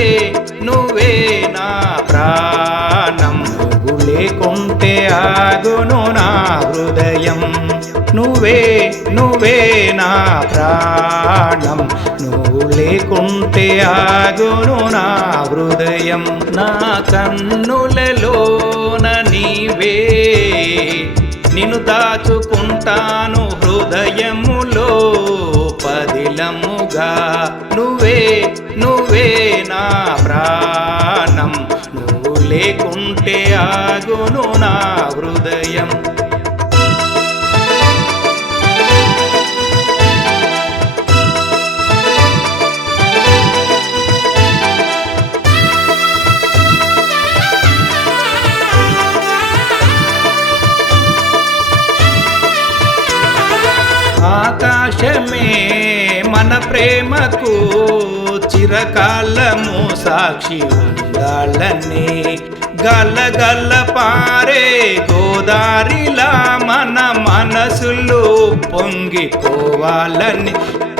నువ్వే నువ్వే నా ప్రాణం, నువ్వు లేకుంటే ఆగును నా హృదయం. నువ్వే నువ్వే నా ప్రాణం, నువ్వు లేకుంటే ఆగును నా హృదయం. నా కన్నులలోన నీవే, నిన్ను దాచుకుంటాను హృదయములో పదిలముగా. నువ్వే నువ్వే నా ప్రాణం, నువ్వు లేకుంటే ఆగును నా హృదయం. ఆకాశమే మన ప్రేమకు చిరకాలము సాక్షి ఉండాలని, గలగల పారే గోదారిలా మన మనసులు పొంగిపోవాలని,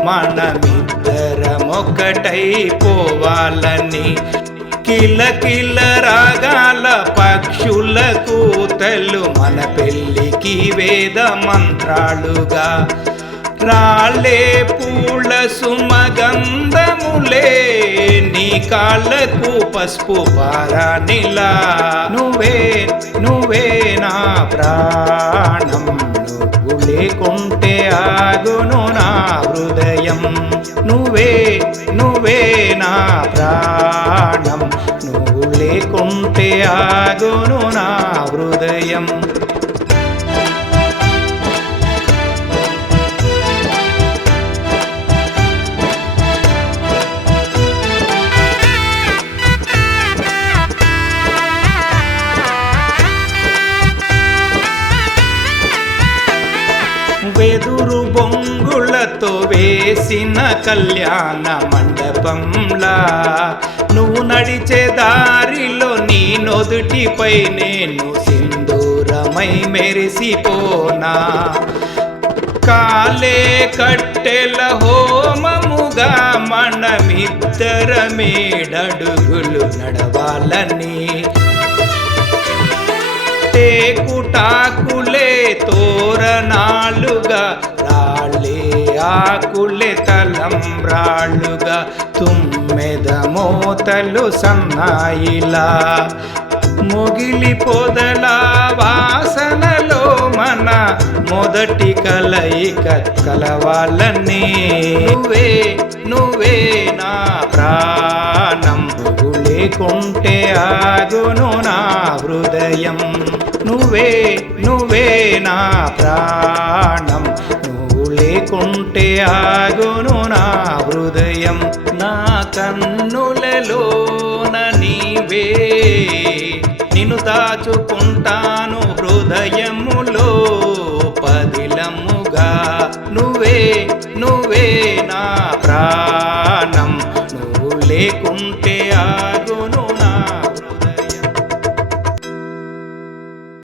మనమిద్దరమొక్కటైపోవాలని. కిలకిల రాగాల పక్షుల కూతలు మన పెళ్ళికి వేద మంత్రాలుగా, రాళ్ళే పూల సుమగంధములే నీ కాళ్ళకు పసుపు పారానిలా. నువ్వే నువ్వే నా ప్రాణం, నువ్వు లేకుంటే ఆగును నా హృదయం. నువ్వే నువ్వే నా ప్రాణం, నువ్వు లేకుంటే ఆగును నా హృదయం. వెదురు బొంగులతో వేసిన కళ్యాణ మండపంలా, నువ్వు నడిచే దారిలో నీ నొదుటిపై నేను సింధూరమై మెరిసిపోనా. కాలే కట్టెల హోమముగా మనమిద్దరమేడడుగులు నడవాలని, టేకుటాకులే తోరణాలుగా, రాళ్ళే ఆకులే తలంబ్రాళ్ళుగా, తుమ్మెద మోతలు సన్నాయిలా, మొగిలి పొదల వాసనలో మన మొదటి కలయిక కలవాలని. నువ్వే నువ్వే నా ప్రాణం, నువ్వు లేకుంటే ఆగును నా హృదయం. నువ్వే నువ్వే నా ప్రాణం, నువ్వు లేకుంటే ఆగును నా హృదయం. నా కన్నులలోన నీవే, నిన్ను దాచుకుంటాను హృదయములో